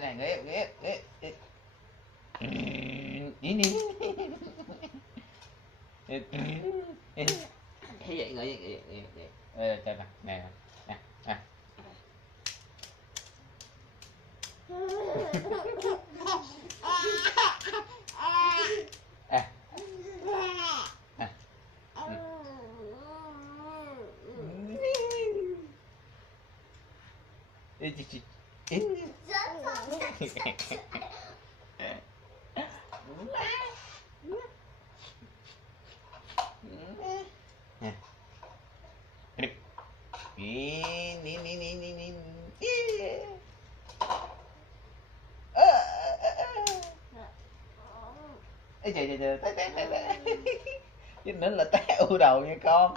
đây này, ghế ghế ghế đi đi. Thế vậy vậy vậy. Đây nè nè nè nè. Trời trời trời, té té té té. Chứ nữa là té u đầu nha con.